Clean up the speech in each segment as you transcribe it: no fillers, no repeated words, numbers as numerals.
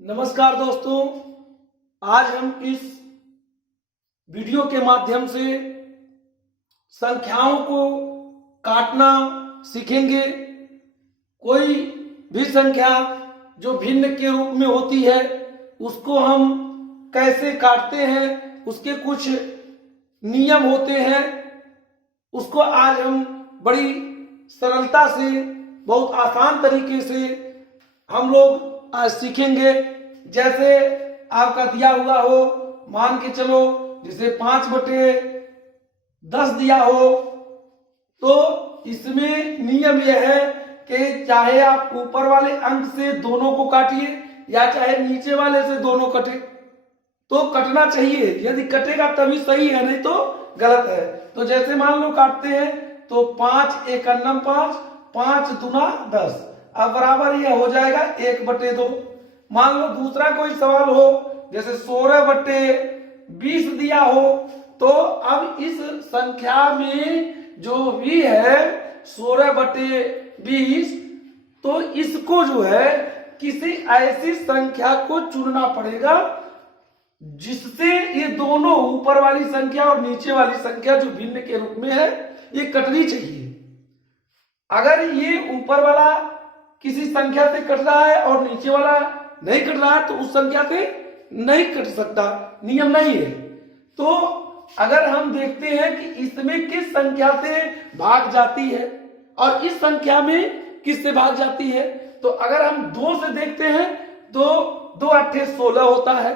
नमस्कार दोस्तों, आज हम इस वीडियो के माध्यम से संख्याओं को काटना सीखेंगे। कोई भी संख्या जो भिन्न के रूप में होती है उसको हम कैसे काटते हैं, उसके कुछ नियम होते हैं। उसको आज हम बड़ी सरलता से, बहुत आसान तरीके से हम लोग आज सीखेंगे। जैसे आपका दिया हुआ हो, मान के चलो जैसे 5/10 दिया हो, तो इसमें नियम यह है कि चाहे आप ऊपर वाले अंक से दोनों को काटिए या चाहे नीचे वाले से दोनों कटे, तो कटना चाहिए। यदि कटेगा तभी सही है, नहीं तो गलत है। तो जैसे मान लो काटते हैं तो 5 एकन्नम 5, 5 दूना 10, अब बराबर यह हो जाएगा 1/2। मान लो दूसरा कोई सवाल हो, जैसे 16/20 दिया हो, तो अब इस संख्या में जो भी है 16/20, तो इसको जो है किसी ऐसी संख्या को चुनना पड़ेगा जिससे ये दोनों ऊपर वाली संख्या और नीचे वाली संख्या जो भिन्न के रूप में है ये कटनी चाहिए। अगर ये ऊपर वाला किसी संख्या से कट रहा है और नीचे वाला नहीं कट रहा है तो उस संख्या से नहीं कट सकता, नियम नहीं है। तो अगर हम देखते हैं कि इसमें किस संख्या से भाग जाती है और इस संख्या में किस से भाग जाती है, तो अगर हम 2 से देखते हैं तो 2 8 16 होता है,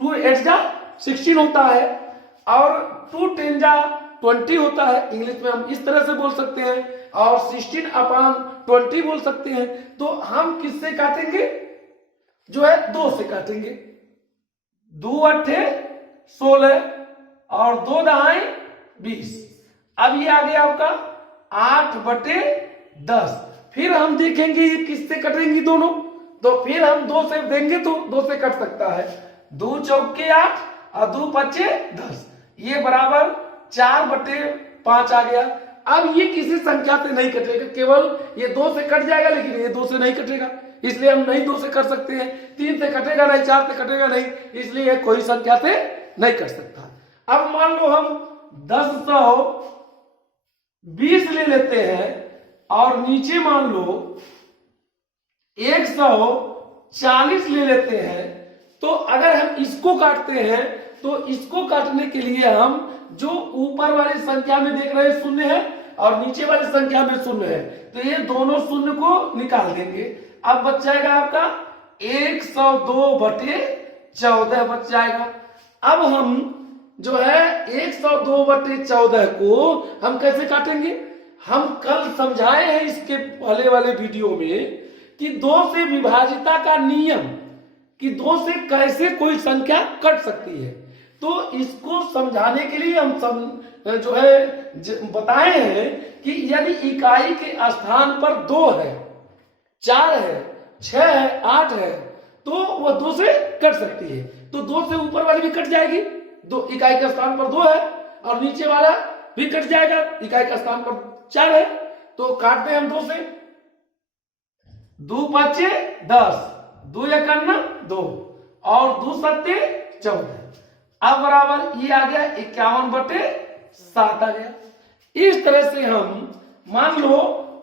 2 8 16 होता है और 2 10 20 होता है। इंग्लिश में हम इस तरह से बोल सकते हैं और 16/20 बोल सकते हैं। तो हम किससे काटेंगे? जो है 2 से काटेंगे। 2 8 16 और 2 दहाई 20। अब ये आ गया आपका 8/10। फिर हम देखेंगे ये किससे कटेंगी दोनों, तो फिर हम 2 से देंगे तो 2 से कट सकता है। 2 चौके 8 और 2 पचे 10, ये बराबर 4/5 आ गया। अब ये किसी संख्या से नहीं कटेगा, केवल ये 2 से कट जाएगा, लेकिन ये 2 से नहीं कटेगा, इसलिए हम नहीं 2 से कर सकते हैं। 3 से कटेगा नहीं, 4 से कटेगा नहीं, इसलिए कोई संख्या से नहीं कट सकता। अब मान लो हम 10/20 ले लेते हैं और नीचे मान लो 140 ले लेते हैं, तो अगर हम इसको काटते हैं तो इसको काटने के लिए हम जो ऊपर वाली संख्या में देख रहे हैं शून्य है और नीचे वाली संख्या में शून्य है, तो ये दोनों शून्य को निकाल देंगे। अब बच जाएगा आपका 102/14 बच जाएगा। अब हम जो है 102/14 को हम कैसे काटेंगे? हम कल समझाए हैं इसके पहले वाले वीडियो में कि 2 से विभाजिता का नियम, कि 2 से कैसे कोई संख्या कट सकती है। तो इसको समझाने के लिए हम जो है बताए हैं कि यदि इकाई के स्थान पर 2 है, 4 है, 6 है, 8 है, तो वह 2 से कट सकती है। तो 2 से ऊपर वाली भी कट जाएगी, 2 इकाई के स्थान पर 2 है, और नीचे वाला भी कट जाएगा, इकाई का स्थान पर 4 है। तो काटते हैं हम 2 से। 2 5 10, 2 एकन्ना 2 और 2 7 14। अब बराबर ये आ गया 51/7 आ गया। इस तरह से हम मान लो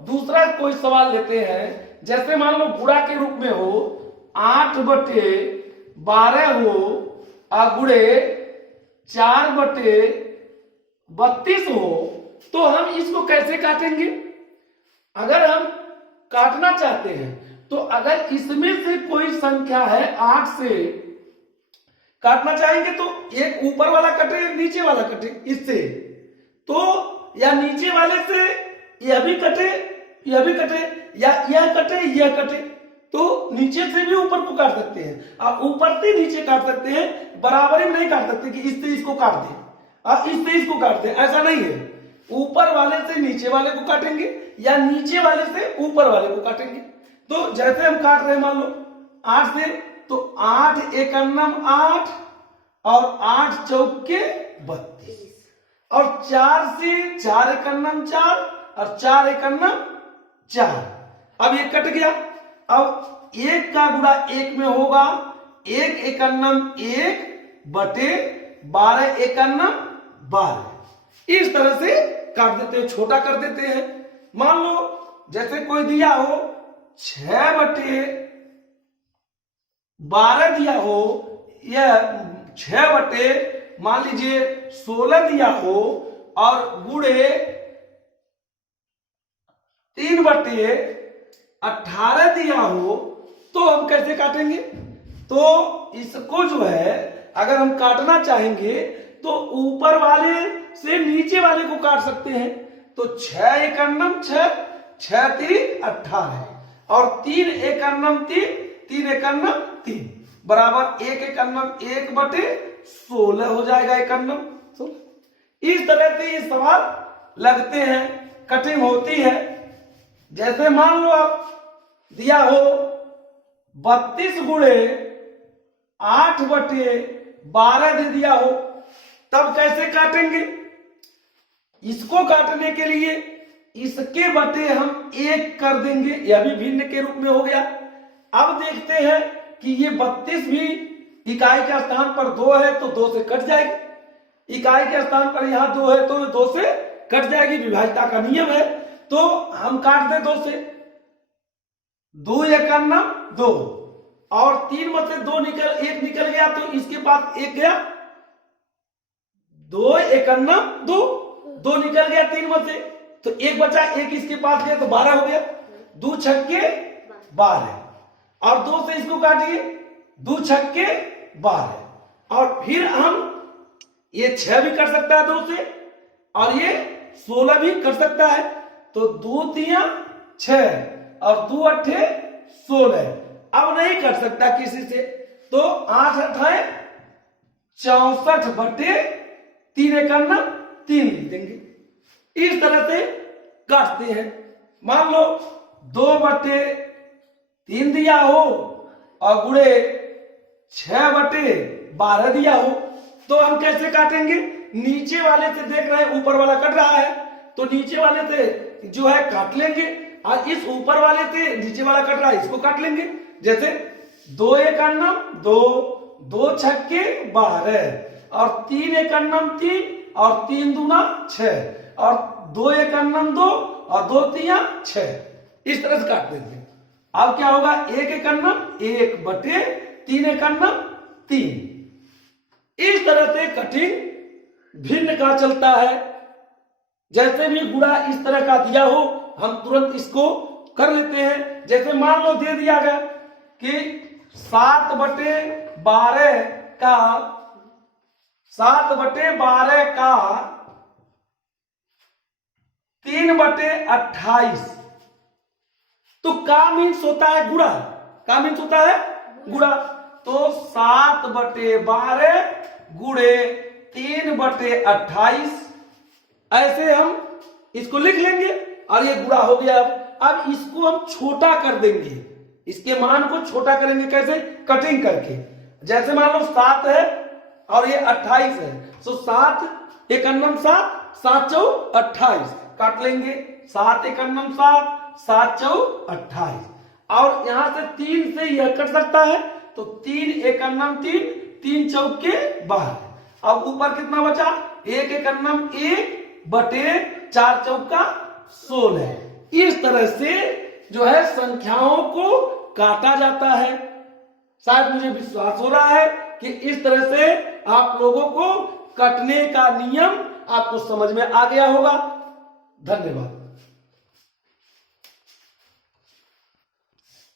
दूसरा कोई सवाल लेते हैं, जैसे मान लो गुणा के रूप में हो 8/12 हो गुणे 4/32 हो, तो हम इसको कैसे काटेंगे? अगर हम काटना चाहते हैं तो अगर इसमें से कोई संख्या है 8 से काटना चाहेंगे तो एक ऊपर वाला कटे, एक नीचे वाला कटे इससे, तो या नीचे वाले से यह भी कटे, यह भी कटे, या यह कटे, यह कटे, तो नीचे से भी ऊपर को काट सकते हैं। आप ऊपर से नीचे काट सकते हैं, बराबरी में नहीं काट सकते कि इससे इसको काट दें और इससे इसको काट दें, ऐसा नहीं है। ऊपर वाले से नीचे वाले को काटेंगे या नीचे वाले से ऊपर वाले को काटेंगे। तो जैसे हम काट रहे हैं मान लो 8 से, तो 8 एकन्नम 8 और 8 चौके 32, और 4 से 4 एकन्नम 4 और 4 एकन्नम 4। अब ये कट गया, अब 1 का गुणा 1 में होगा 1 एकन्नम 1 बटे 12 एकन्नम 12। इस तरह से काट देते हैं, छोटा कर देते हैं। मान लो जैसे कोई दिया हो 6 बटे 12 दिया हो, या 6 बटे मान लीजिए 16 दिया हो, और गुणे 3 बटे 18 दिया हो, तो हम कैसे काटेंगे? तो इसको जो है अगर हम काटना चाहेंगे तो ऊपर वाले से नीचे वाले को काट सकते हैं। तो 6 एकन्नम 6, 6 3 18, और 3 एकन्नम 3, 3 एकन्नम 3 बराबर 1 एकन्नम 1 बटे 16 हो जाएगा, एकन्नम 16। इस तरह से ये सवाल लगते हैं, कठिन होती है। जैसे मान लो आप दिया हो 32 गुणे 8 बटे 12 दे दिया हो, तब कैसे काटेंगे? इसको काटने के लिए इसके बटे हम 1 कर देंगे, यह भी भिन्न के रूप में हो गया। अब देखते हैं कि ये 32 भी इकाई के स्थान पर 2 है तो 2 से कट जाएगी, इकाई के स्थान पर यहाँ 2 है तो 2 से कट जाएगी, विभाज्यता का नियम है। तो हम काट दे 2 से, 2 एकन्नम 2, और 3 में से 1 निकल गया तो इसके पास 1 गया, 2 एकन्नम 2, 2 निकल गया 3 में से, तो 1 बचा, 1 इसके पास गया तो 12 हो गया, 2 छक्के 12, और 2 से इसको काटिए, 2 छक्के 12, और फिर हम ये 6 भी कर सकता है 2 से, और ये 16 भी कर सकता है। तो 2 3 6 और 2 8 16, अब नहीं कर सकता किसी से, तो 8 8 64 बटे 3 एकन्नम 3 लिख देंगे। इस तरह से काटते हैं। मान लो 2 बटे 3 दिया हो और गुणे 6 बटे 12 दिया हो, तो हम कैसे काटेंगे? नीचे वाले से देख रहे हैं ऊपर वाला कट रहा है, तो नीचे वाले से जो है काट लेंगे, और इस ऊपर वाले से नीचे वाला कट रहा है इसको काट लेंगे। जैसे 2 एकन्नम 2, 2 छक्के 12, और 3 एकन्नम 3, और 3 दूना 6, और 2 एकन्नम 2, और 2 3 6, इस तरह से काट देंगे। अब क्या होगा? 1 एकन्नम 1 बटे 3 एकन्नम 3। इस तरह से कटिंग भिन्न का चलता है। जैसे भी गुणा इस तरह का दिया हो हम तुरंत इसको कर लेते हैं। जैसे मान लो दे दिया गया कि 7 बटे 12 का 3 बटे 28, तो का मीन्स होता है गुणा, का मीन्स होता है गुणा। तो 7 बटे 12 गुणे 3 बटे 28, ऐसे हम इसको लिख लेंगे, और ये गुणा हो गया। अब इसको हम छोटा कर देंगे, इसके मान को छोटा करेंगे कैसे? कटिंग करके। जैसे मान लो 7 है और ये 28 है, तो 7 एकन्नम 7, 7 चौ 28 काट लेंगे, 7 एकन्नम 7, 7 चौ 28, और यहां से 3 से यह कट सकता है, तो 3 एकन्नम 3, 3 चौके 12, अब ऊपर कितना बचा? 1 एकन्नम 1 बटे 4 चौका 16। इस तरह से जो है संख्याओं को काटा जाता है। शायद मुझे विश्वास हो रहा है कि इस तरह से आप लोगों को कटने का नियम आपको समझ में आ गया होगा। धन्यवाद।